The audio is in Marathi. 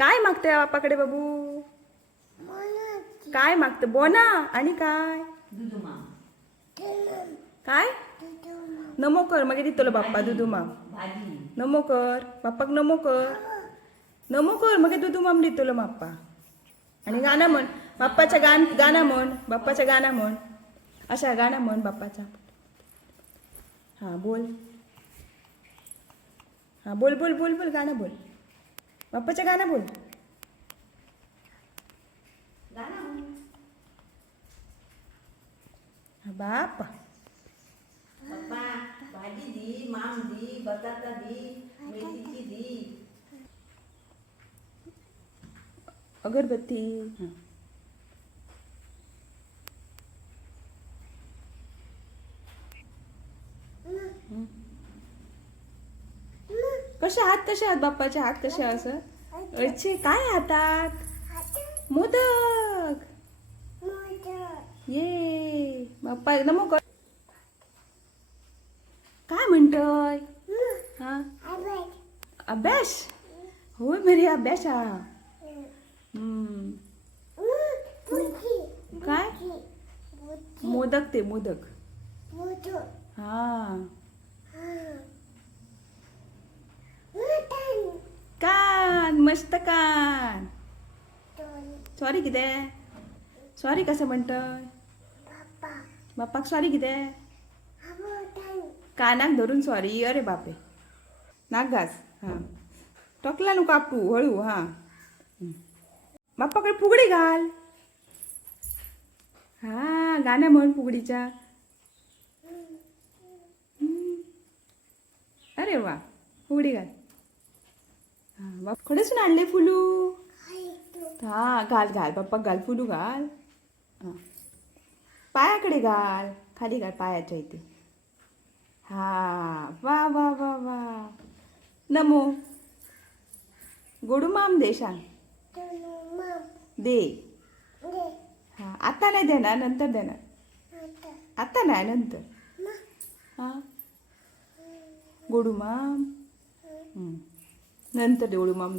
काय मागते बाप्पाकडे बाबू? काय मागते? बोना. आणि काय काय नमो कर मग दितलो बाप्पा दुधुमाम. नमो कर बाप्पाक, नमो कर, नमो कर मग दुधुमाम दितलो बाप्पा. आणि गाणं म्हण बाप्पाच्या गाणं म्हण, बाप्पाच्या गाणं म्हण. अशा गाणं म्हण बाप्पाचा. हा बोल, हा बोल बोल बोल बोल गाणं बोल, बाप्पाचं गाणं बोल. हा बाप्पा. पप्पा भाजी दी, माम दी, बटाटा दी, मेथीची दी. अगरबत्ती. कसे हात, कसे हात बाप्पाचे हात कसे असं? अच्छे काय हातात? मोदक. ये बाप्पा नमो कर. काय म्हणतोय? हा अभ्यास. होय मेरी अभ्यास हा. काय मोदक, ते मोदक. हा कान, मस्त कान. सॉरी किती? सॉरी कसं म्हणतोय बाप्पाक? सॉरी किती? कानाक धरून सॉरी. अरे बापे नाक घास. हा टोकला नको कापू, हळू. हा बाप्पाकडे फुगडी घाल. हा गाणं म्हण फुगडीच्या. अरे वा फुगडी घाल. हा बाप खडेसून आणले फुलू. हा घाल घाल बाप्पा घाल, फुलू घाल. हा पायाकडे घाल, खाली घाल पायाच्या इथे. हा वा वा वा वा. नमो गोडूमाम दे सांग. दे. हा आता नाही देणार, नंतर देणार. आता नाही, नंतर. हा गोडूमाम नंतर गोडूमाम द्या.